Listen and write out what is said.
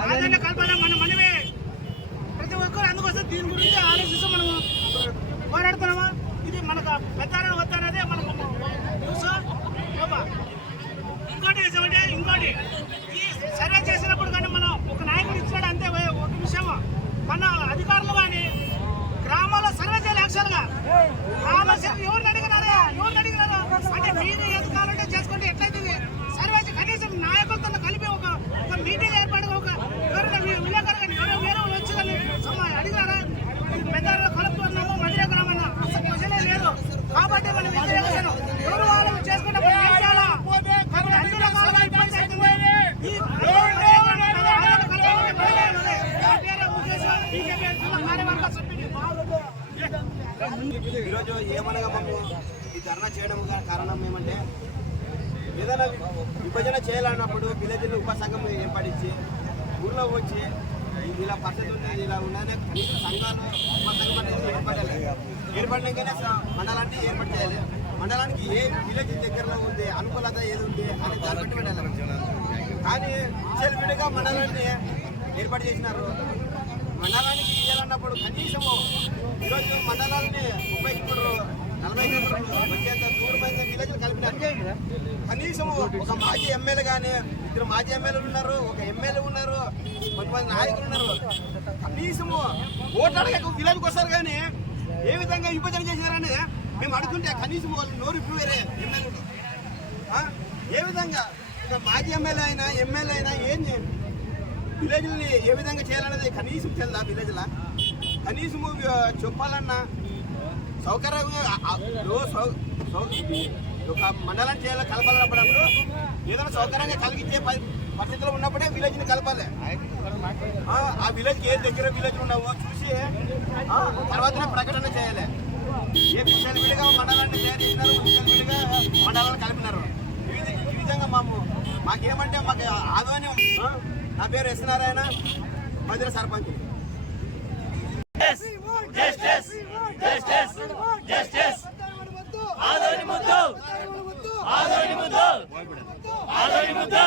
ఆదరణ కల్పన మన మనమే. ప్రతి ఒక్కరు అందుకోసం దీని గురించి ఆలోచిస్తూ మనం పోరాడుతున్నామా? ఇది మనకు పెద్దారా వద్దనేదే మనకు న్యూస్. ఇంకోటి ఏమంటే ఇంకోటి. ఈ సర్వే చేసినప్పుడు కానీ మనం ఒక నాయకుడు ఇచ్చినాడు అంతే ఒక విషయం. మన అధికారులు కానీ గ్రామాల్లో సర్వే చేయాలి యాక్చువల్గా. గ్రామ ఎవరిని అడిగినారా ఎవరిని అడిగినారా? అంటే మీరు ఏది కావాలంటే చేసుకోండి ఎట్లయితే ఇది సర్వే చేసి కనీసం నాయకులతో కలిపి ఒక ఒక మీటింగ్ ఏర్పాటు ఒక ఎవరైనా వి- విలేకరు కానీ ఎవరో వేరే వాళ్ళు వచ్చి కానీ సమ- అడిగినారా ఇది పెద్ద కలుపుతున్నాము మధ్య గ్రామం అసలు క్వశ్చనే లేదు కాబట్టి మనం ఏం చేయాలి? ఎవరు వాళ్ళు చేసుకున్నప్పుడు ఏం చేయాలా కాబట్టి అన్ని రకాలుగా ఇబ్బంది అవుతుంది. ఈ ఆదరణ కల్పనకి బయలుదేరాలి. నా పేరు ఉద్దేశం బీజేపీ జిల్లా కార్యవర్గ సభ్యుడు. ఈరోజు ఏమనగా మమ్మల్ని ఈ ధర్నా చేయడం కారణం ఏమంటే ఏదైనా విభజన చేయాలన్నప్పుడు విలేజ్ని ఉపసంఘం ఏర్పడించి ఊళ్ళో వచ్చి ఇది ఇలా పద్ధతి ఉంది ఇలా ఉన్నది కనీసం సంఘాలు ఉపసంఘం అనేది ఏర్పడాలి. ఏర్పడినాకనే మండలాన్ని ఏర్పాటు చేయాలి. మండలానికి ఏ విలేజ్ దగ్గరలో ఉంది అనుకూలత ఏది ఉంది అని దాన్ని బట్టి పెట్టాలి. కానీ విడిగా మండలాన్ని ఏర్పాటు చేసినారు. మండలానికి ఇవ్వాలన్నప్పుడు కనీసము ఈరోజు మండలాలని ముప్పై ఇప్పుడు నలభై కిలోమీటర్లు వచ్చేంత దూరమైన విలేజ్లు కలిపినారు. కనీసము ఒక మాజీ ఎమ్మెల్యే కానీ ఇద్దరు మాజీ ఎమ్మెల్యేలు ఉన్నారు ఒక ఎమ్మెల్యే ఉన్నారు కొంతమంది నాయకులు ఉన్నారు. కనీసము ఓటు అడగక విలేజ్కి వస్తారు కానీ ఏ విధంగా విభజన చేసినారని మేము అడుగుతుంటే కనీసం వాళ్ళు నోరు ఇప్పుడు వేరే ఎమ్మెల్యేలు. ఏ విధంగా? ఇక మాజీ ఎమ్మెల్యే అయినా ఎమ్మెల్యే అయినా ఏం చేయండి విలేజ్ని ఏ విధంగా చేయాలనేది కనీసం తెలదా విలేజ్లా? కనీసం చెప్పాలన్నా సౌకర్యంగా ఒక మండలం చేయాలి కలపాలన్నప్పుడు ఏదైనా సౌకర్యంగా కలిగించే పరిస్థితులు ఉన్నప్పుడే విలేజ్ని కలపాలి. ఆ, విలేజ్ విలేజ్కి ఏ దగ్గర విలేజ్ ఉన్నావో చూసి తర్వాతనే ప్రకటన చేయాలి. ఏ విషయాలు విడిగా మండలాన్ని తయారు చేసినారు విషయాలు విడిగా మండలాన్ని కలిపినారు. ఈ ఈ విధంగా మాము మాకేమంటే మాకు ఆదాయం నా పేరు S Narayana Madhura sarpanch. Justice justice justice Adoni ముద్దు ఆదోని ముద్దు